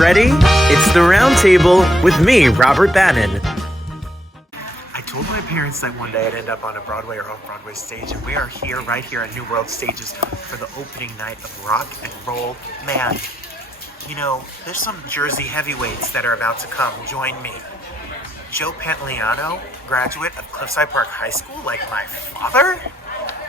ready? It's the Roundtable with me, Robert Bannon. I told my parents that one day I'd end up on a Broadway or off-Broadway stage, and we are here, right here at New World Stages for the opening night of Rock and Roll Man. You know, there's some Jersey heavyweights that are about to come. Join me. Joey Pantoliano, graduate of Cliffside Park High School, like my father.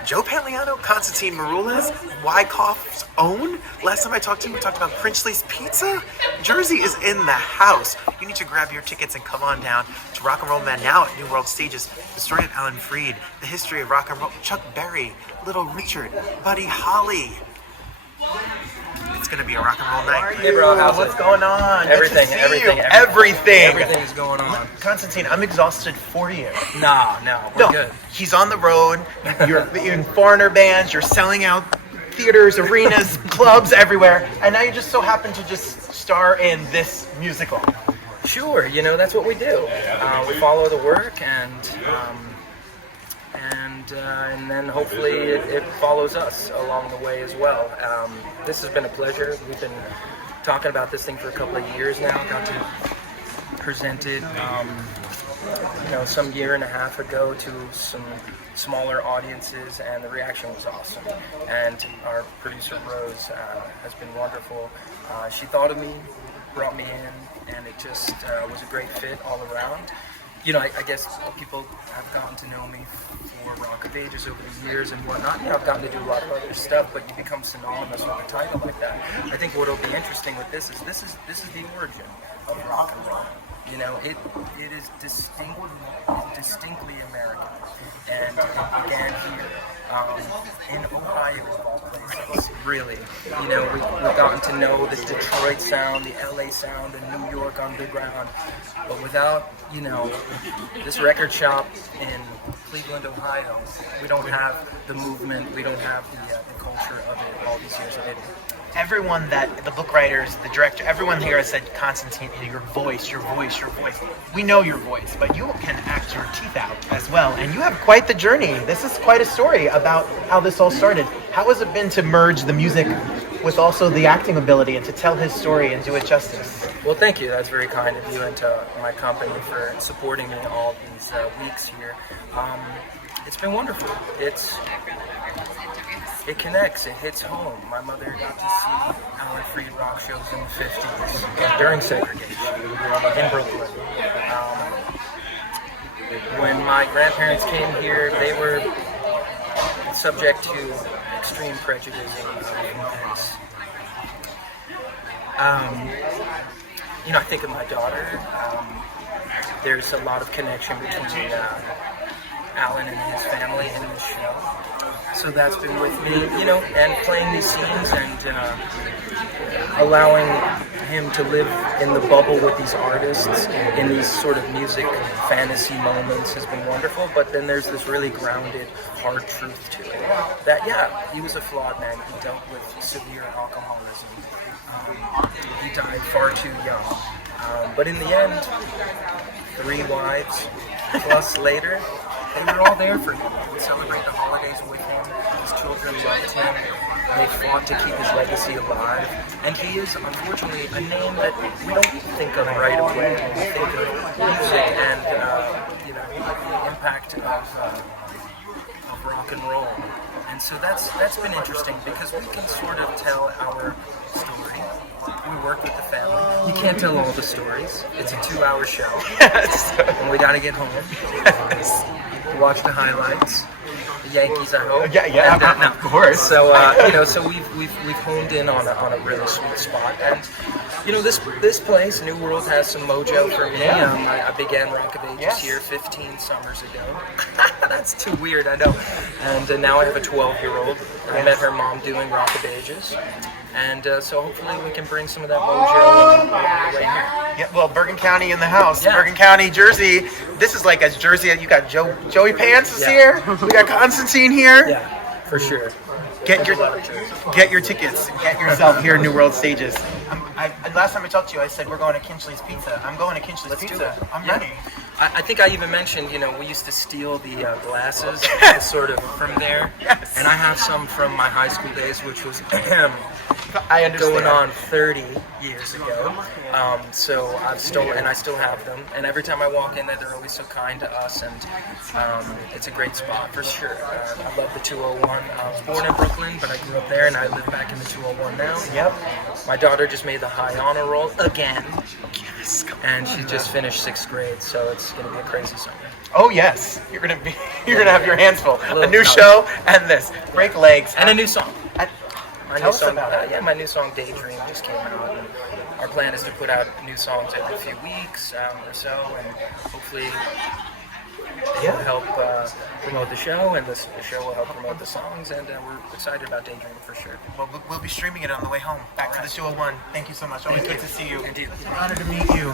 Joey Pantoliano, Constantine Maroulis, Wyckoff's own. Last time I talked to him, we talked about Princhley's Pizza. Jersey is in the house. You need to grab your tickets and come on down to Rock and Roll Man now at New World Stages. The story of Alan Freed, the history of rock and roll, Chuck Berry, Little Richard, Buddy Holly. It's gonna be a rock and roll night. Hey bro, What's going on? Everything Everything's going on. Constantine, I'm exhausted for you. No, we're good. He's on the road. You're in foreigner bands. You're selling out theaters, arenas, clubs everywhere, and now you just so happen to just star in this musical. Sure, that's what we do. We follow the work, and then hopefully it follows us along the way as well. This has been a pleasure. We've been talking about this thing for a couple of years now. Got to present it, some year and a half ago to some smaller audiences, and the reaction was awesome. And our producer Rose has been wonderful. She thought of me, brought me in, and it just was a great fit all around. I guess people have gotten to know me for Rock of Ages over the years and whatnot. I've gotten to do a lot of other stuff, but you become synonymous with a title like that. I think what'll be interesting with this is the origin of rock and roll. It is distinctly American, and it began here in Ohio of all places. Really, we've gotten to know the Detroit sound, the LA sound, the New York underground, but without this record shop in Cleveland, Ohio, we don't have the movement, we don't have the culture of it all these years later. Everyone the book writers, the director, everyone here has said, Constantine, your voice. We know your voice, but you can act your teeth out as well, and you have quite the journey. This is quite a story about how this all started. How has it been to merge the music with also the acting ability and to tell his story and do it justice? Well, thank you. That's very kind of you and to my company for supporting me all these weeks here. It's been wonderful. It connects, it hits home. My mother got to see Alan Freed rock shows in the 50s during segregation in Brooklyn. When my grandparents came here, they were subject to extreme prejudice and intense. I think of my daughter. There's a lot of connection between Alan and his family in this show. So that's been with me, and playing these scenes and allowing him to live in the bubble with these artists in these sort of music fantasy moments has been wonderful. But then there's this really grounded, hard truth to it. That, he was a flawed man. He dealt with severe alcoholism. He died far too young. But in the end, 3 wives plus later, they were all there for him. They would celebrate the holidays with him. His children loved him. They fought to keep his legacy alive. And he is, unfortunately, a name that we don't think of right away when we think of music and the impact of rock and roll. And so that's been interesting because we can sort of tell our story. We work with the family. You can't tell all the stories. It's a 2-hour show. Yes. And we got to get home. Yes. Watch the highlights. The Yankees, I hope. Yeah, And, of course. So so we've honed in on a really sweet spot, and this place, New World, has some mojo for me. I began Rock of Ages here 15 summers ago. That's too weird, I know. And now I have a 12-year-old. I met her mom doing Rock of Ages. And so hopefully we can bring some of that mojo along the way here. Yeah, well, Bergen County in the house. Yeah. Bergen County, Jersey. This is like as Jersey. You got Joey Pants is here. We got Constantine here. Yeah, for sure. Get your tickets. Get yourself here, New World Stages. Last time I talked to you, I said we're going to Kinchli's Pizza. I'm going to Kinchli's Pizza. I'm ready. I think I even mentioned, we used to steal the glasses sort of from there. Yes. And I have some from my high school days, which was I understand. going on 30 years ago. So I still have them. And every time I walk in there, they're always so kind to us, and it's a great spot for sure. I love the 201. I was born in Brooklyn, but I grew up there, and I live back in the 201 now. Yep. My daughter just made the high honor roll again, Yes, come and on. she just finished 6th grade, so it's going to be a crazy summer. Oh yes, you're gonna have your hands full. A new No. show and this. Break legs. And a new song. My Tell new us song, about it. yeah, my new song "Daydream" just came out, and our plan is to put out new songs every few weeks or so, and hopefully it will help promote the show, and the show will help promote the songs, and we're excited about "Daydream" for sure. Well, we'll be streaming it on the way home. Back to the 201. Thank you so much. Always good to see you. Indeed. It's an honor to meet you.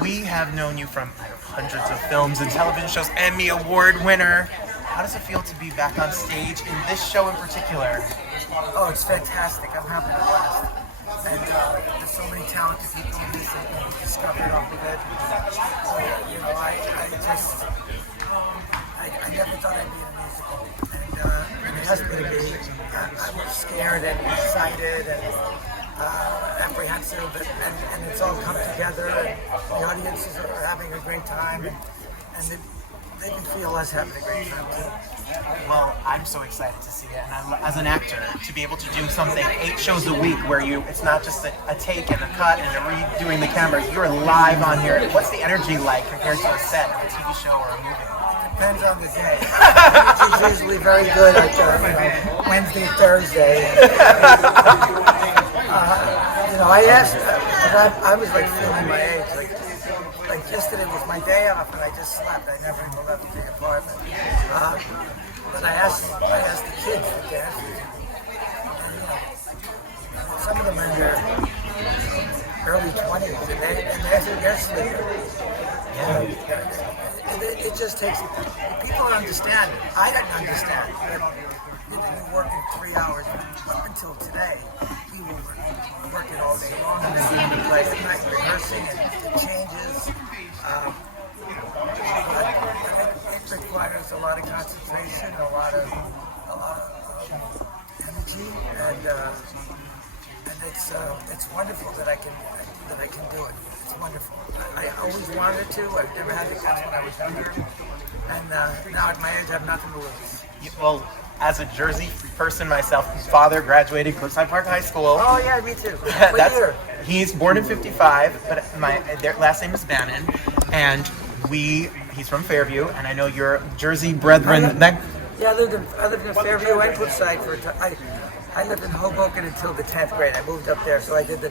We have known you from hundreds of films and television shows. Emmy Award winner. How does it feel to be back on stage in this show in particular? Oh, it's fantastic. I'm having a blast. And there's so many talented people in this that we discovered off of it. So, you know, I never thought I'd be in a musical. And it has been a big, I was scared and excited and apprehensive, and it's all come together, and the audiences are having a great time, and they can feel us having a great time too. Well, I'm so excited to see it, and as an actor, to be able to do something 8 shows a week where it's not just a take and a cut and a redoing the cameras, you're live on here. What's the energy like compared to a set of a TV show or a movie? Depends on the day. It's usually very good at Wednesday, Thursday. I asked, because I was like feeling my age, like yesterday was my day off and I just slept. I never even left the apartment. But I asked the kids for dance. And, some of them are in their early 20s and they're sleeping. It just takes, people don't understand it. I didn't understand that you're working 3 hours up until today. You were working all day long and then you play at night rehearsing and it changes. It requires a lot of concentration, a lot of energy, and it's wonderful that I can do it. It's wonderful. I always wanted to. I've never had the chance when I was younger, and now at my age, I have nothing to lose. Well, as a Jersey person myself, whose father graduated Cliffside Park High School. Oh yeah, me too. What year? He's born in '55, but their last name is Bannon, and he's from Fairview, and I know you're Jersey brethren. Yeah, I lived in Fairview and Cliffside for a time. I lived in Hoboken until the 10th grade. I moved up there, so I did the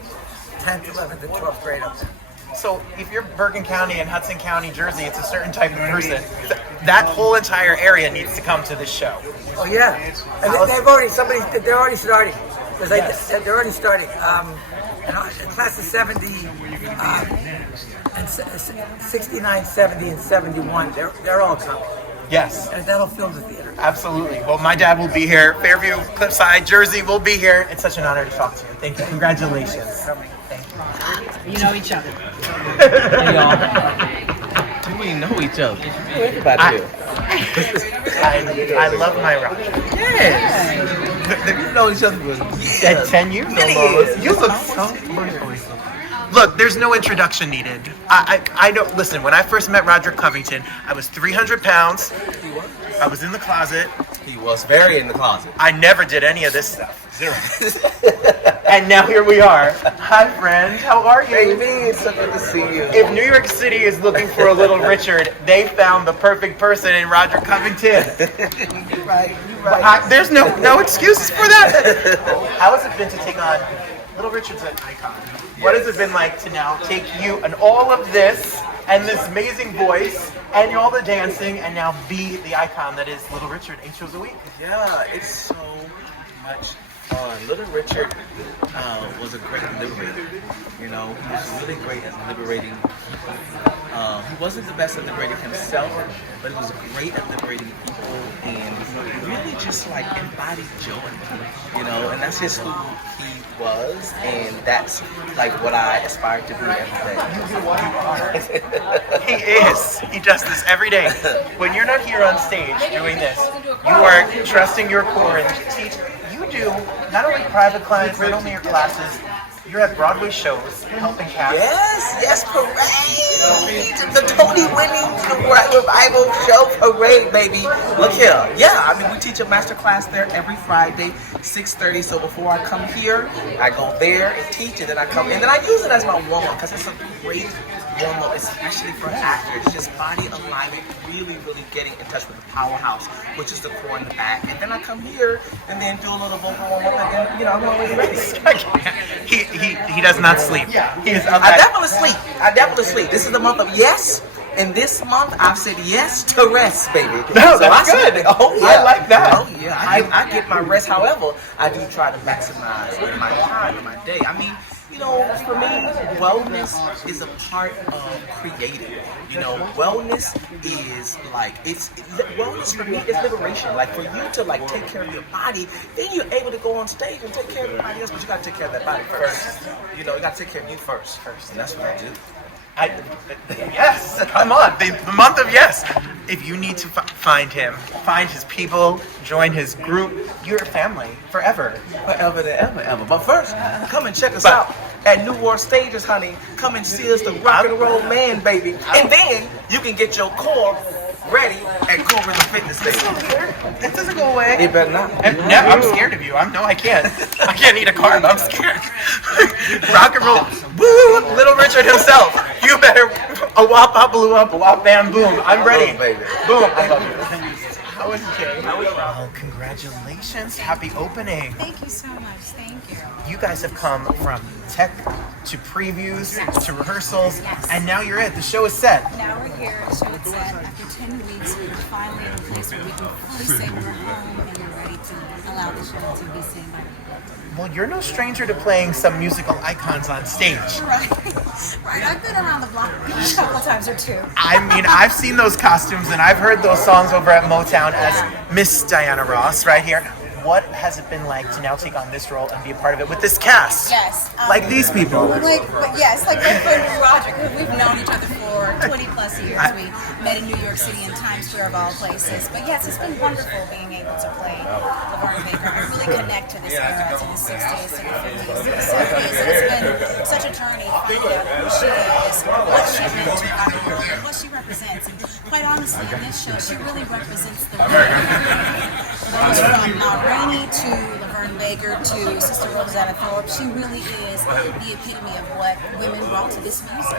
10th, 11th, and 12th grade up there. So if you're Bergen County and Hudson County, Jersey, it's a certain type of person. That whole entire area needs to come to this show. Oh yeah, and they're already starting. Because they're already starting. In class of 70, and 69, 70, and 71, they're all coming. Yes. And that'll fill the theater. Absolutely. Well, my dad will be here. Fairview, Cliffside, Jersey will be here. It's such an honor to talk to you. Thank you. Congratulations. Thank you. You know each other. Hey, y'all. We know each other. Everybody do. I love my Roger. Yes. We've known each other for 10 years almost. You look so... Look, there's no introduction needed. I don't... Listen, when I first met Roderick Covington, I was 300 pounds. I was in the closet. He was very in the closet. I never did any of this stuff. Zero. And now here we are. Hi, friend. How are you? Baby, it's so good to see you. If New York City is looking for a little Richard, they found the perfect person in Roderick Covington. You're right. There's no excuses for that. How has it been to take on Little Richard's an icon? What has it been like to now take you and all of this and this amazing voice and all the dancing and now be the icon that is Little Richard 8 shows a week? Yeah, it's so much fun. Little Richard was a great liberator. You know, he was really great at liberating people. He wasn't the best at liberating himself, but he was great at liberating people and really just like embodied joy. You know, and that's just who he was, and that's like what I aspire to be every day. He is. He does this every day. When you're not here on stage doing this, you are trusting your core and teach. You do not only private clients, not only your classes, you're at Broadway shows, helping cast. Yes, parade! The Tony winning revival show parade, baby. Look here. Yeah, I mean, we teach a master class there every Friday, 6:30. So before I come here, I go there and teach it, and I come, and then I use it as my warm-up because it's a great warm-up, especially for actors. Just body alignment, really getting in touch with the powerhouse, which is the core in the back. And then I come here and then do a little vocal warm-up, and then, I'm always ready. He does not sleep. He is up I definitely sleep. This is the month of yes. And this month, I've said yes to rest, baby. No, that's good. Oh, yeah. I like that. Oh, yeah. I get my rest. However, I do try to maximize my time and my day. I mean, for me, wellness is a part of creating. Wellness is wellness for me is liberation. Like, for you to take care of your body, then you're able to go on stage and take care of everybody else, but you gotta take care of that body first. You gotta take care of you first. And that's what I do. Yes, come on, the month of yes. If you need to find him, find his people, join his group, you're a family forever. Forever and ever. But first, come and check us out at New World Stages, honey. Come and see us, the rock and roll man, baby. And then you can get your core ready at Core Rhythm Fitness Station. It doesn't go away. It better not. I'm scared of you. I can't. I can't eat a carb. I'm scared. Rock and roll. Woo! Little Richard himself. You better. A wop, pop, blew up. A wop, bam, boom. I'm ready. Baby. Boom. I love you. How was it, Well, congratulations. Happy opening. Thank you so much. Thank you. You guys have come from tech to previews to rehearsals, and now you're it. The show is set. Now we're here. Show it's set. After 10 weeks, we're finally in a place where we can fully say we're home and we're ready to allow the show to be seen by people. Well, you're no stranger to playing some musical icons on stage. Right. I've been around the block a couple times or two. I mean, I've seen those costumes and I've heard those songs over at Motown as Miss Diana Ross right here. What has it been like to now take on this role and be a part of it with this cast? Yes. Like these people. Like my friend Roderick, we've known each other for 20 plus years. We met in New York City in Times Square of all places. But yes, it's been wonderful being able to play Laverne Baker. I really connect to this era, to the 60s, to the 50s, to the 70s. And it's been such a journey finding out who she is, what she meant to rock and roll, and what she represents. And quite honestly, in this show, she really represents the women. Goes from Maureen to Laverne Baker to Sister Rosetta Thorpe. She really is the epitome of what women brought to this music.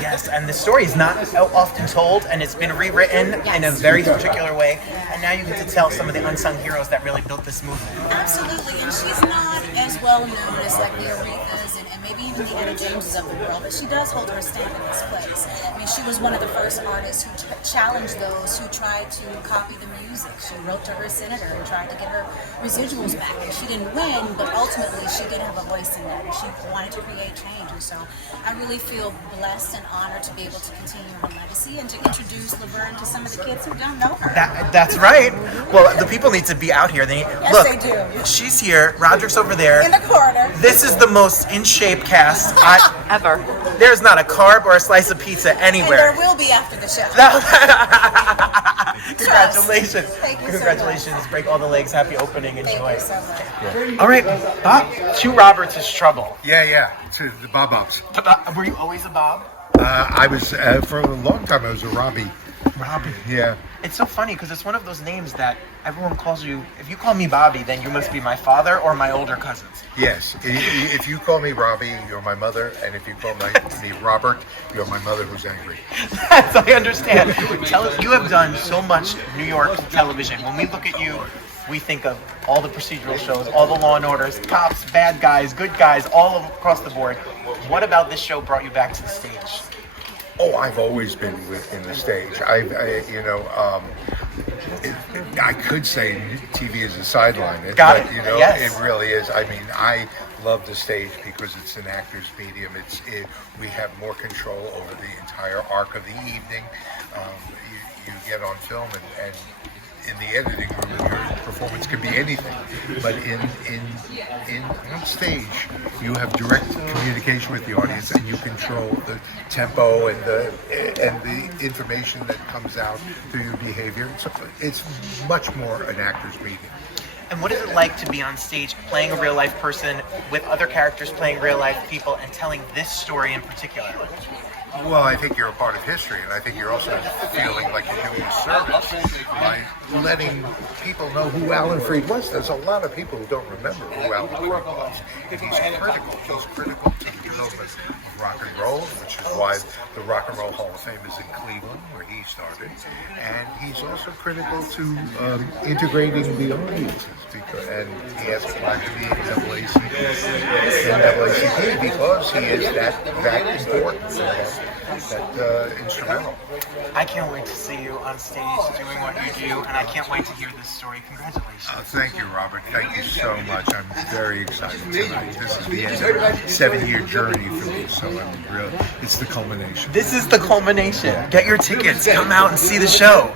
Yes, and the story is not often told, and it's been rewritten in a very particular way. And now you get to tell some of the unsung heroes that really built this movement. Absolutely, and she's not as well known as like the Arethas and maybe even the Etta Jameses of the world, but she does hold her stamp in this place. I mean, she was one of the first artists who challenged those who tried to copy the music. She wrote to her senator and tried to get her residuals back, and she didn't win, but ultimately she did have a voice in that, and she wanted to create change. And so I really feel blessed and honored to be able to continue her legacy and to introduce Laverne to some of the kids who don't know her. That's right. Well, the people need to be out here. Yes, they do. She's here. Roderick's over there. In the corner. This is the most in shape cast ever. There's not a carb or a slice of pizza anywhere. And there will be after the show. Congratulations. Thank you Congratulations. so Break all the legs. Happy opening. Enjoy. Thank you so much. All right, Bob. Two Roberts is trouble. Yeah. To the Bob-Ups. Were you always a Bob? I was, for a long time, I was a Robbie. Robbie. Yeah. It's so funny because it's one of those names that everyone calls you. If you call me Bobby, then you must be my father or my older cousins. Yes. If you call me Robbie, you're my mother. And if you call me Robert, you're my mother who's angry. That's, I understand. You have done so much New York television. When we look at you, we think of all the procedural shows, all the Law and Orders, cops, bad guys, good guys, all across the board. What about this show brought you back to the stage? Oh, I've always been in the stage. I could say TV is a sideline. Got it. It really is. I mean, I love the stage because it's an actor's medium. We have more control over the entire arc of the evening. You get on film and in the editing room, your performance could be anything. But on stage, you have direct communication with the audience, and you control the tempo and the information that comes out through your behavior. So it's much more an actor's medium. And what is it like to be on stage playing a real life person with other characters playing real life people and telling this story in particular? Well, I think you're a part of history, and I think you're also feeling like you're doing a service by letting people know who Alan Freed was. There's a lot of people who don't remember who Alan Freed was. And he's critical to the development of rock and roll, which is why the Rock and Roll Hall of Fame is in Cleveland, where he started. And he's also critical to integrating the audiences, and he has a plaque to the NAACP because he is that important. That instrumental. I can't wait to see you on stage doing what you do, and I can't wait to hear this story. Congratulations. Thank you, Robert. Thank you so much. I'm very excited tonight. This is the end of a 7-year journey for me, so it's the culmination. This is the culmination. Get your tickets. Come out and see the show.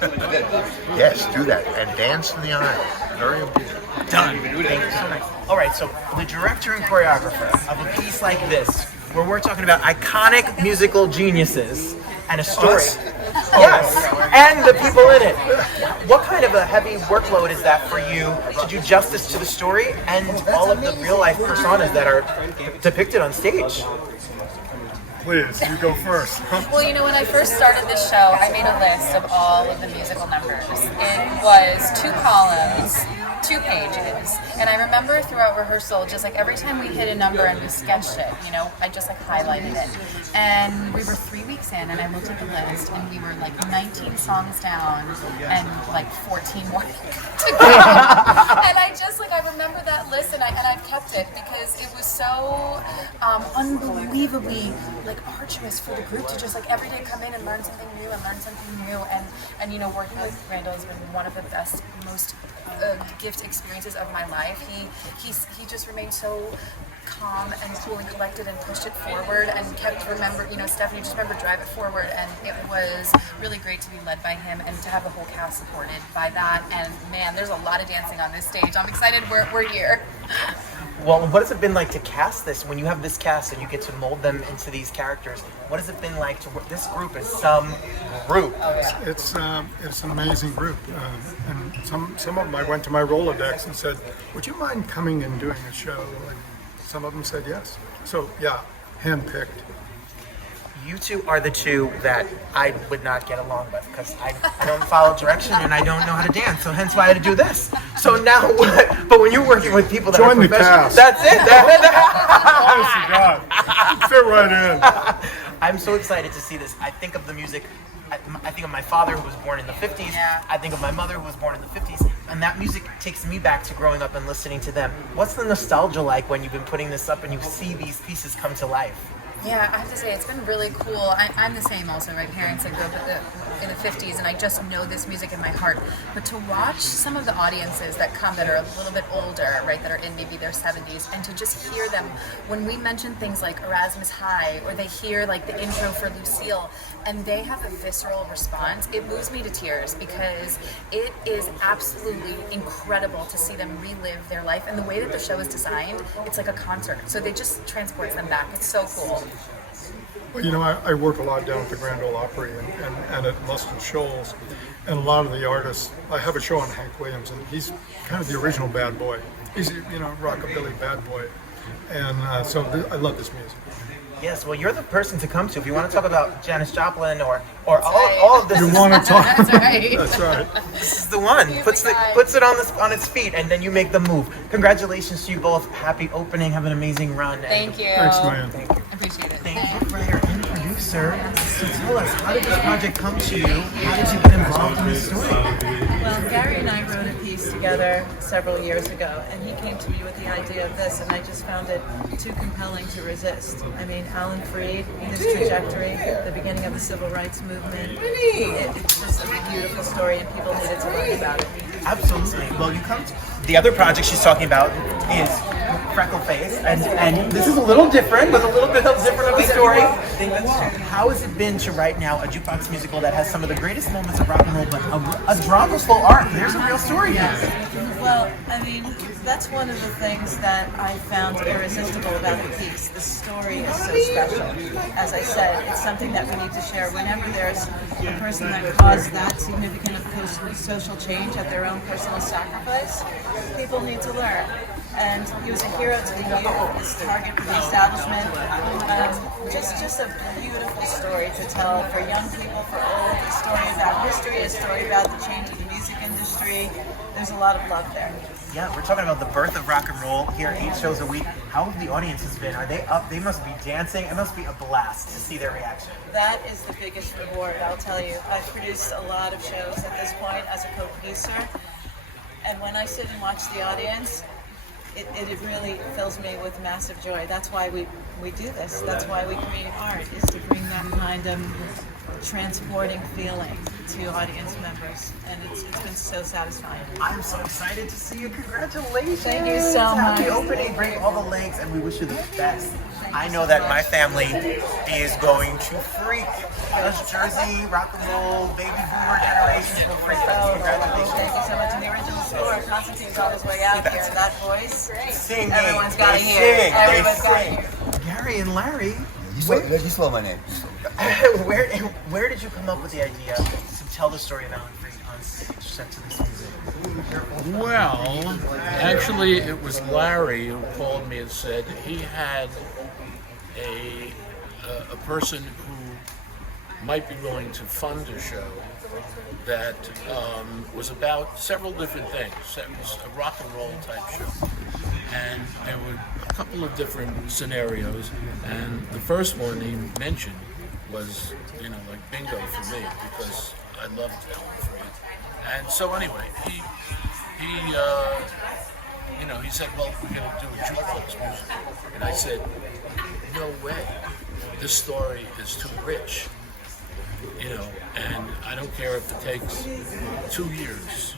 Yes, do that. And dance in the aisle. Very important. Done. Thank you so much. All right, so the director and choreographer of a piece like this, where we're talking about iconic musical geniuses and a story. Yes, and the people in it. What kind of a heavy workload is that for you to do justice to the story and all of the real life personas that are depicted on stage? Please, you go first. Well, you know, when I first started this show, I made a list of all of the musical numbers. It was 2 columns, 2 pages, and I remember throughout rehearsal, just like every time we hit a number and we sketched it, you know, I just like highlighted it. And we were 3 weeks in, and I looked at the list, and we were like 19 songs down and like 14 more to go. And I just like, I remember that list, and I've kept it because it was so unbelievably like arduous for the group to just like every day come in and learn something new and you know, working with Randall has been one of the best, most gift experiences of my life. He just remained so calm and cool and collected and pushed it forward and kept Stephanie just remember drive it forward, and it was really great to be led by him and to have the whole cast supported by that. And man, there's a lot of dancing on this stage. I'm excited we're here. Well, what has it been like to cast this? When you have this cast and you get to mold them into these characters, what has it been like to work? This group is some group. It's an amazing group, and some of them I went to my Rolodex and said, "Would you mind coming and doing a show?" And some of them said yes. So yeah, handpicked. You two are the two that I would not get along with because I don't follow direction and I don't know how to dance. So hence why I had to do this. So now what? But when you're working with people that join are the professionals, cast. that's it. Honest to God, fit right in. I'm so excited to see this. I think of the music. I think of my father who was born in the 50s. Yeah. I think of my mother who was born in the 50s. And that music takes me back to growing up and listening to them. What's the nostalgia like when you've been putting this up and you see these pieces come to life? Yeah, I have to say, it's been really cool. I'm the same also. My parents grew up in the 50s, and I just know this music in my heart. But to watch some of the audiences that come that are a little bit older, right, that are in maybe their 70s, and to just hear them, when we mention things like Erasmus High, or they hear like the intro for Lucille, and they have a visceral response, it moves me to tears because it is absolutely incredible to see them relive their life. And the way that the show is designed, it's like a concert. So they just transports them back. It's so cool. Well, you know, I work a lot down at the Grand Ole Opry and at Mustin Shoals, and a lot of the artists. I have a show on Hank Williams, and he's kind of the original bad boy. He's rockabilly bad boy, and so I love this music. Yes, well, you're the person to come to if you want to talk about Janis Joplin or all of this. You want to talk? That's right. That's right. This is the one. Puts it on its feet, and then you make the move. Congratulations to you both. Happy opening. Have an amazing run. Thank you. Thanks, man. Thank you. I appreciate it. Thank you for your producer. So tell us, how did this project come to you? How did you get involved in this story? Well, Gary and I wrote a piece together several years ago, and he came to me with the idea of this, and I just found it too compelling to resist. I mean, Alan Freed, his trajectory, the beginning of the civil rights movement, it's just a beautiful story, and people needed to learn about it. Absolutely. Well, you come to the other project she's talking about is Freckle Face, and this is a little different, with a little bit different of a story. How has it been to write now a jukebox musical that has some of the greatest moments of rock and roll, but a drama's full arc? There's a real story here. Well, I mean, that's one of the things that I found irresistible about the piece. The story is so special. As I said, it's something that we need to share. Whenever there's a person that caused that significant of social change at their own personal sacrifice, people need to learn. And he was a hero to the youth, his target for the establishment. Just a beautiful story to tell for young people, for old. A story about history, a story about the change of the music industry. There's a lot of love there. Yeah, we're talking about the birth of rock and roll here, 8 shows a week. How have the audiences been? Are they up? They must be dancing. It must be a blast to see their reaction. That is the biggest reward, I'll tell you. I've produced a lot of shows at this point as a co-producer, and when I sit and watch the audience, it really fills me with massive joy. That's why we do this. That's why we create art, is to bring that kind of transporting feeling to audience members, and it's been so satisfying. I'm so excited to see you. Congratulations. Thank you so much. Happy opening. Bring all the legs, and we wish you the best. I know that my family is going to freak. Us Jersey, rock and roll, baby boomer generations will freak. Congratulations. Thank you so much. In the original score, Constantine's on his way out here. That voice, Singing. everyone's got to They hear. sing. Everyone's They got to sing. hear. Gary and Larry, You spell my name. where did you come up with the idea to tell the story of Alan Freed on stage set to this music? Well, actually, it was Larry who called me and said he had a person who might be willing to fund a show that was about several different things. It was a rock and roll type show, and there were a couple of different scenarios. And the first one he mentioned was, like bingo for me, because I loved Alan Freed. And so anyway, he said, well, we're going to do a jukebox musical. And I said, no way. This story is too rich, and I don't care if it takes 2 years.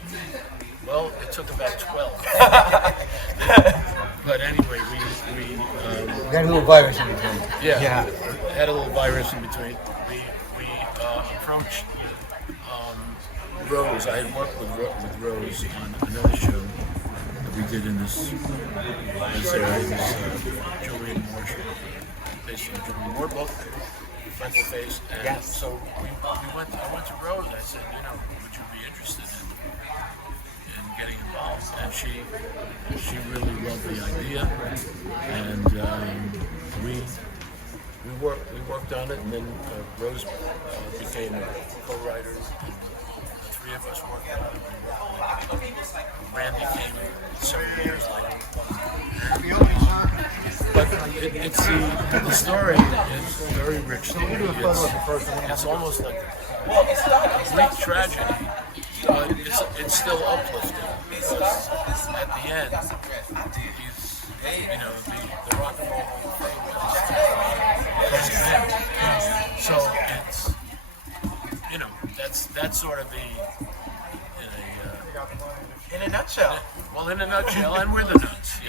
Well, it took about 12. But anyway, we got a little virus in between. Yeah, had a little virus in between. We approached Rose. I had worked with Rose on another show that we did in this area, this Julian Moore show, based on Julian Moore book, Frontal Face. And so I went to Rose. I said, would you be interested in getting involved? And she really loved the idea, and we worked on it, and then Rose became a co-writer, and the three of us worked on it. Randy came several years later. But the story is a very rich story. It's almost like a Greek tragedy, but it's still uplifting, because at the end, he's, the rock and roll Hall of Fame is him. So it's, that's sort of In a nutshell. In a nutshell, and we're the nuts.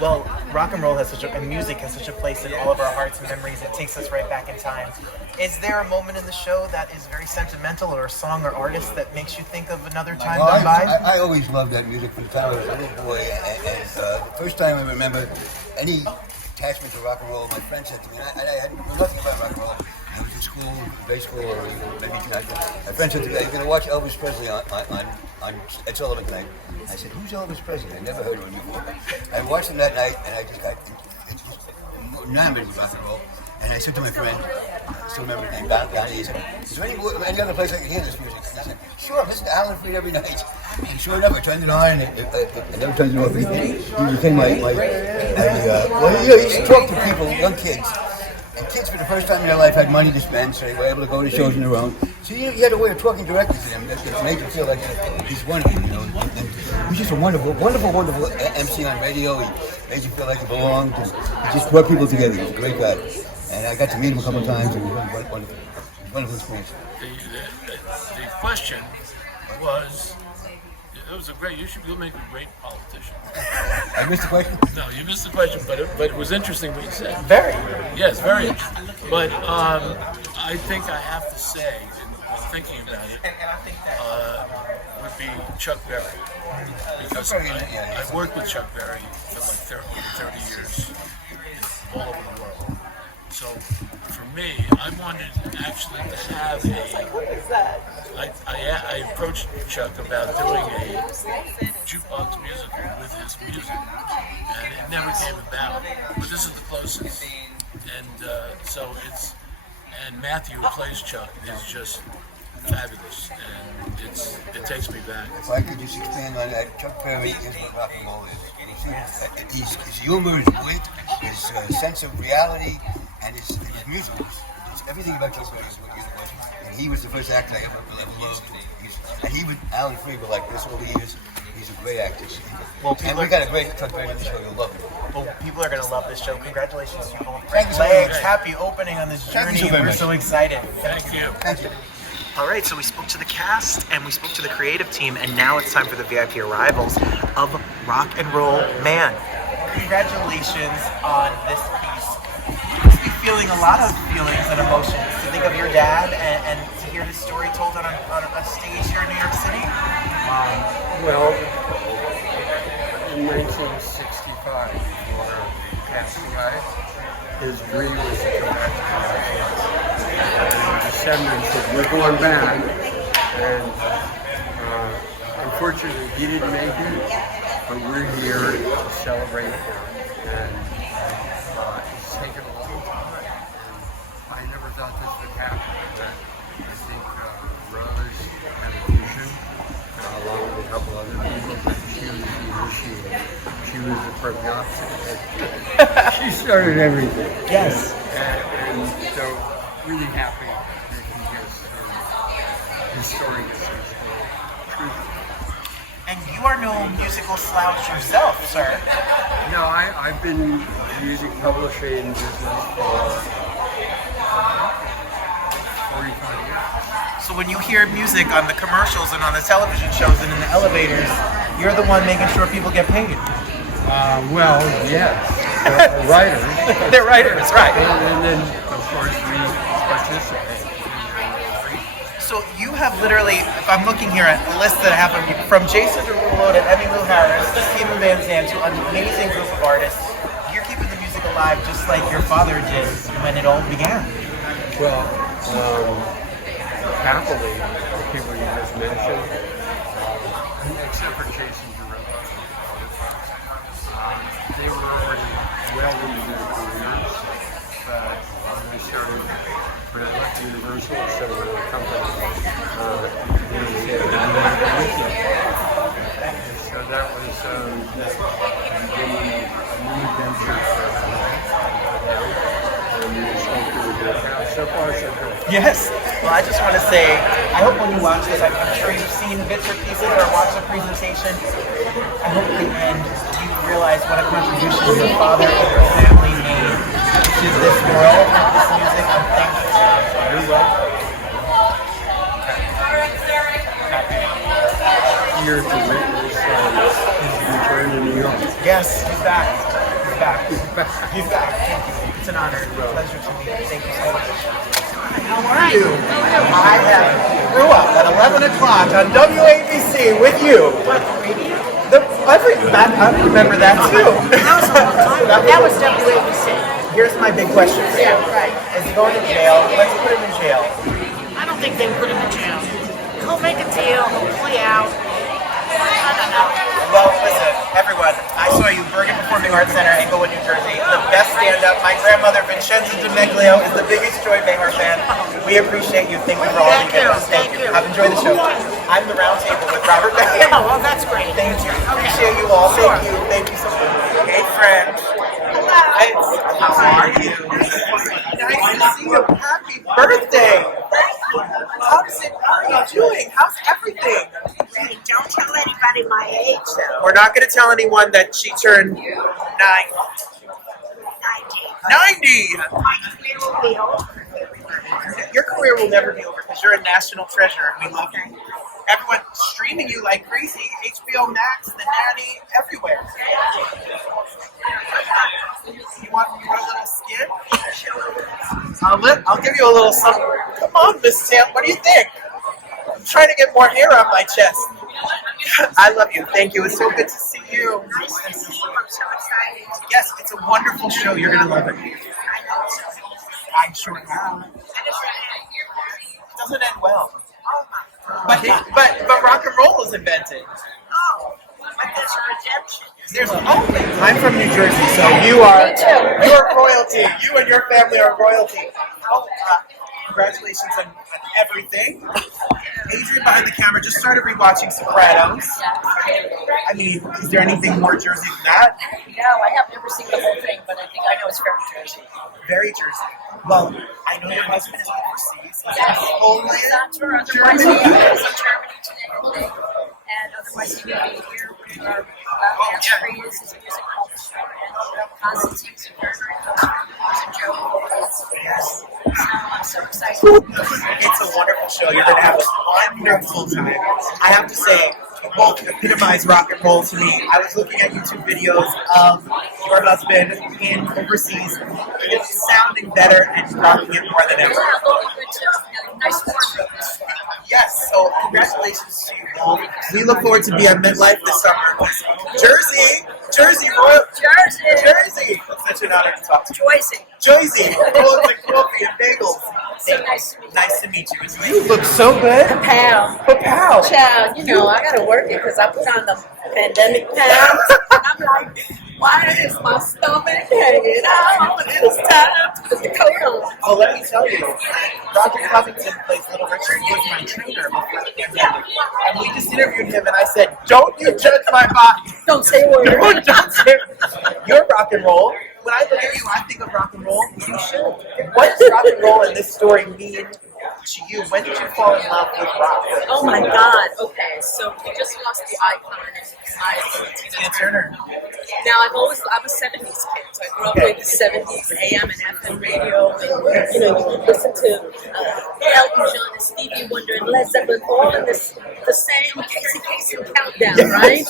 Well, rock and roll has and music has such a place in all of our hearts and memories. It takes us right back in time. Is there a moment in the show that is very sentimental, or a song or artist that makes you think of another time gone by? I always loved that music from the time I was a little boy. And the first time I remember any attachment to rock and roll, my friend said to me, and I had nothing about rock and roll. I was in school, grade school, or maybe tonight. My friend said to me, "You're going to watch Elvis Presley on Ed Sullivan tonight." I said, "Who's Elvis Presley?" I never heard of him before. I watched him that night, and I just got enamored with rock and roll. And I said to my friend, I still remember his name, Donnie, he said, "Is there any other place I can hear this music?" And I said, "Sure, listen to Alan Freed every night." And sure enough, I turned it on, and I never turned it off. He became my he used to talk to people, young kids. And kids, for the first time in their life, had money to spend, so they were able to go to shows on their own. So you had a way of talking directly to them that made you feel like he's wonderful, And he was just a wonderful MC on radio. He made you feel like you belonged. And he just brought people together. He was a great guy. And I got to meet him a couple of times, and it was a wonderful experience. The question was, it was you'll make a great politician. I missed the question? No, you missed the question, but it was interesting what you said. Very. Yes, very interesting. But I think I have to say, thinking about it, would be Chuck Berry. Because I worked with Chuck Berry for like 30 years all over the world. So for me, I wanted actually to have I approached Chuck about doing a jukebox musical with his music, and it never came about. But this is the closest, and and Matthew, who plays Chuck, is just fabulous, and it takes me back. If I could just expand on that, Chuck Berry is what rock and roll is. His humor, his wit, his sense of reality, and his music. It's everything about Chuck Berry is what you was. And he was the first actor I ever loved. And he would, Alan Freed were like this all the years. He's a great actor. Well, and we got a great Chuck Berry on the show. You'll love it. Well, people are going to love this show. Congratulations, you both. Thank you so Legs. much. Happy opening on this Thank journey. you so very We're much. so excited. Thank you. Thank you. All right, so we spoke to the cast and we spoke to the creative team, and now it's time for the VIP arrivals of Rock and Roll Man. Congratulations on this piece. You must be feeling a lot of feelings and emotions to think of your dad and to hear his story told on a stage here in New York City. Well, in 1965, before passing away, his dream was to come back to the United States. And the descendants said, we're going back. And unfortunately, he didn't make it. But we're here to celebrate him. And it's taken a long time. And I never thought this would happen. But I think Rose had a vision, along with a couple other people, but she was the initiator. She was the prognosticator. She started everything. Yes. And so, really happy that he gets his story to see truth. And you are no musical slouch yourself, sir. No, I've been in the music publishing business for 45 years. So when you hear music on the commercials and on the television shows and in the elevators, you're the one making sure people get paid. Well, yes. Writers. They're writers, right. And then, of course, we participate. So you have literally, if I'm looking here at the list that I have from Jason Derulo to Emmy Winner Harris to Maureen Van Zandt to an amazing group of artists, you're keeping the music alive just like your father did when it all began. Well, happily, the people you just mentioned, except for Jason Derulo, they were already well into their careers, but when they started, when I left Universal and started with a company, they said, I'm going to be with you. And so that was the beginning of a new venture for them. And it's going through a good house. So far, so good. Yes. Well, I just want to say, I hope when you watch this, I'm sure you've seen bits or pieces or watched the presentation. I hope at the end you realize what a contribution your father and your family made to this world, this music, and thank you. You're welcome. Here to witness his return to New York. Yes, he's back. He's back. He's back. Thank you. It's an honor. It's a pleasure to meet you. Thank you so much. How are you? I grew up at 11 o'clock on WABC with you. What, radio? I remember that too. That was a long time ago. That was WABC. Here's my big question. Yeah, right. Is he going to jail? Let's put him in jail. I don't think they put him in jail. He'll make a deal. He'll play out. I don't know. Well, listen, everyone, I saw you Bergen Performing Arts Center, Englewood, New Jersey. The best stand-up. My grandmother, Vincenza DiMeglio, is the biggest Joy Behar fan. We appreciate you. Thank you for all you give us. Thank you. I've enjoyed the show. I'm the Roundtable with Robert Bannon. Oh, well, that's great. Thank you. Appreciate you all. Thank you. Thank you so much. Hey, friend. How are you? Nice to see you. Happy birthday. How are you doing? How's everything? Don't tell anybody my age, though. We're not going to tell anyone that she turned 90. 90. My career will be over. Your career will never be over because you're a national treasure and we love you. Everyone streaming you like crazy. HBO Max, The Nanny, everywhere. You want a little skit? I'll give you a little something. Come on, Miss Tam. What do you think? I'm trying to get more hair on my chest. I love you. Thank you. It's so good to see you. Nice to see you. I'm so excited. Yes, it's a wonderful show. You're going to love it. I hope so. I sure have. It doesn't end well. But rock and roll was invented. But there's a redemption. There's I'm from New Jersey, so you're royalty. You and your family are royalty. Congratulations on everything. Adrian behind the camera just started rewatching Sopranos. I mean, is there anything more Jersey than that? No, I have never seen the whole thing, but I think I know it's very Jersey. Very Jersey. Well, I know your husband is overseas. Yes, Only he's on tour. Otherwise, he is in Germany today. And otherwise, he would be here with our free is his music publisher. And Constantine's a very, very close friend. Joe so I'm so excited. It's a wonderful show. You're going to have a wonderful time. I have to say, you both epitomize rock and roll to me. I was looking at YouTube videos of your husband in overseas. It's sounding better and rocking it more than ever. Yeah, looking good too. Nice wardrobe. Yes, so congratulations to you both. We look forward to being at MetLife this summer. Jersey, Royal. Jersey. It's such an honor to talk to you. Joycey. Rolls and coffee and bagels. So nice to meet you. Nice to meet you. You look so good. Kapow. Child, you know, I gotta work it because I put on the pandemic pound. And I'm like, why is my stomach hanging out? It's time to put the coat on. Well, let me tell you, Roderick Covington plays Little Richard. He was my trainer before the pandemic. And we just interviewed him, and I said, don't you judge my body. Don't say a word. Don't say You're rock and roll. When I look at you, I think of rock and roll. You should. What does rock and roll in this story mean to you? When did you fall in love with rock? Oh my God. Okay, so we just lost the icon in my Tina Turner. Now I was 70s kid, so I grew up with the 70s AM and FM radio, and you know, you listen to Elton John and Stevie Wonder and Led Zeppelin, all in the same Casey countdown, right?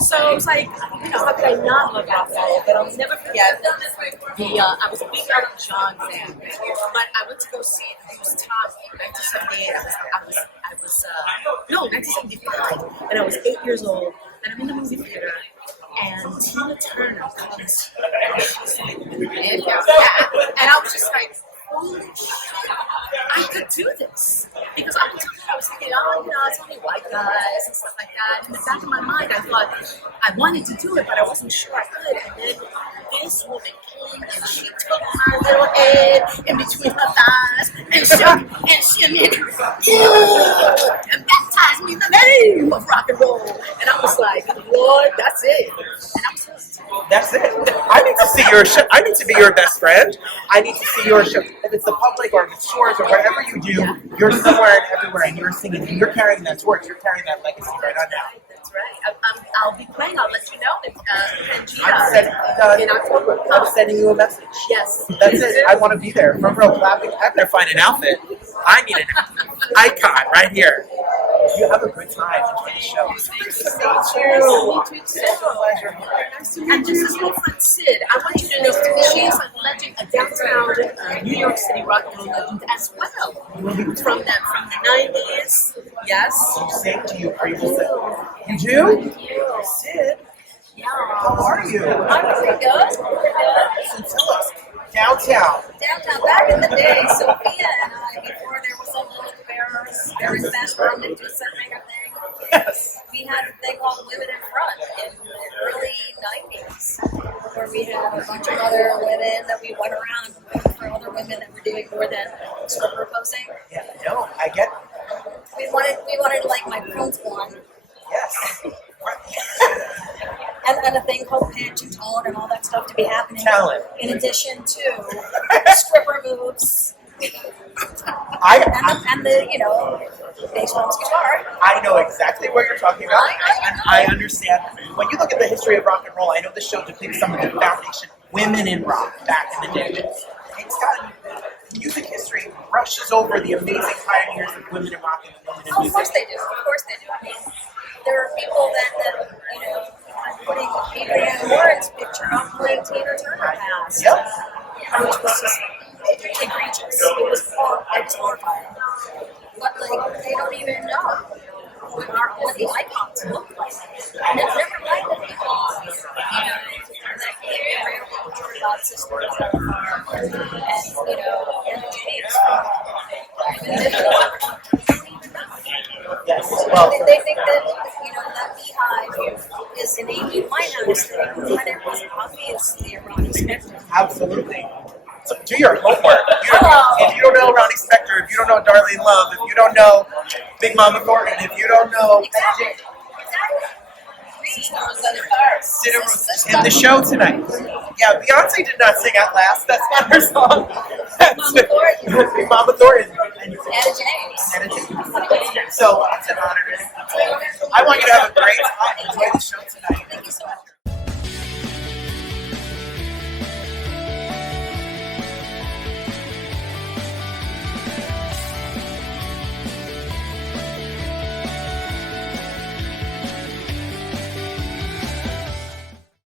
So it was like, you know, how could I not love rock and roll? But I'll never forget I was a big Elton John fan, but I went to go see the Blues Top in 1978. I was 1975, and I was 8 years old, and I'm in the movie theater, and Tina Turner comes, and she's like, and I was just like, holy shit, I could do this. Because up until then I was thinking, oh, you know, it's only white guys and stuff like that. In the back of my mind, I thought I wanted to do it, but I wasn't sure I could. And then this woman came and she took my little head in between her thighs and shimmied and baptized me in the name of rock and roll. And I was like, Lord, that's it. And I'm just That's it. I need to see your show. I need to be your best friend. I need to see your show. If it's the public or if it's tours or whatever you do, you're somewhere and everywhere and you're singing and you're carrying that torch. You're carrying that legacy right on now. That's right. I'll be playing. I'll let you know in October. I'm sending you a message. Yes. That's it. I want to be there. Front row clapping. I better find an outfit. I need an icon right here. You have a good time. Enjoy the show. Nice to meet you. And just as my friend Sid, I want you to know she is a legend, a downtown New York City rock and roll legend as well. From the 90s. Yes. You sing? Do you? Are you just you do? Sid? Yeah. How are you? I'm pretty good. So tell us. Downtown, back in the day, Sophia and I, before there was a little Bears, Eric Van Zandt was a bigger thing. Yes. We had a thing called Women in Front in the early 90s, where we had a bunch of other women that we went around looking for other women that were doing more than stripper posing. Yeah, no, I get it. We wanted like my Prince one. Yes. And a thing called pitch and tone and all that stuff to be happening. Talent. In addition to stripper moves. And the you know, bass drums guitar. I know exactly what you're talking about, and I understand. When you look at the history of rock and roll, I know the show depicts some of the foundation women in rock back in the day. It's got music history brushes over the amazing pioneers of women in rock and women in music. Of course they do. I mean, there are people that you know, putting Adrienne Warren's picture on playing Tina Turner past. Yep. Which was just egregious. It was horrifying. But like, they don't even know what the icons look like. And it's never like the people, you know, like George Bob sisters and you know, They think that, that beehive is an Amy Winehouse thing, when it was obviously a Ronnie Spector. Absolutely. So do your homework. If you don't know Ronnie Spector, if you don't know Darlene Love, if you don't know Big Mama Thornton, if you don't know Exactly. in the show tonight. Yeah, Beyonce did not sing At Last. That's not her song. That's Big Mama Thornton. And James. So it's an honor. I want you to have a great time. Enjoy the show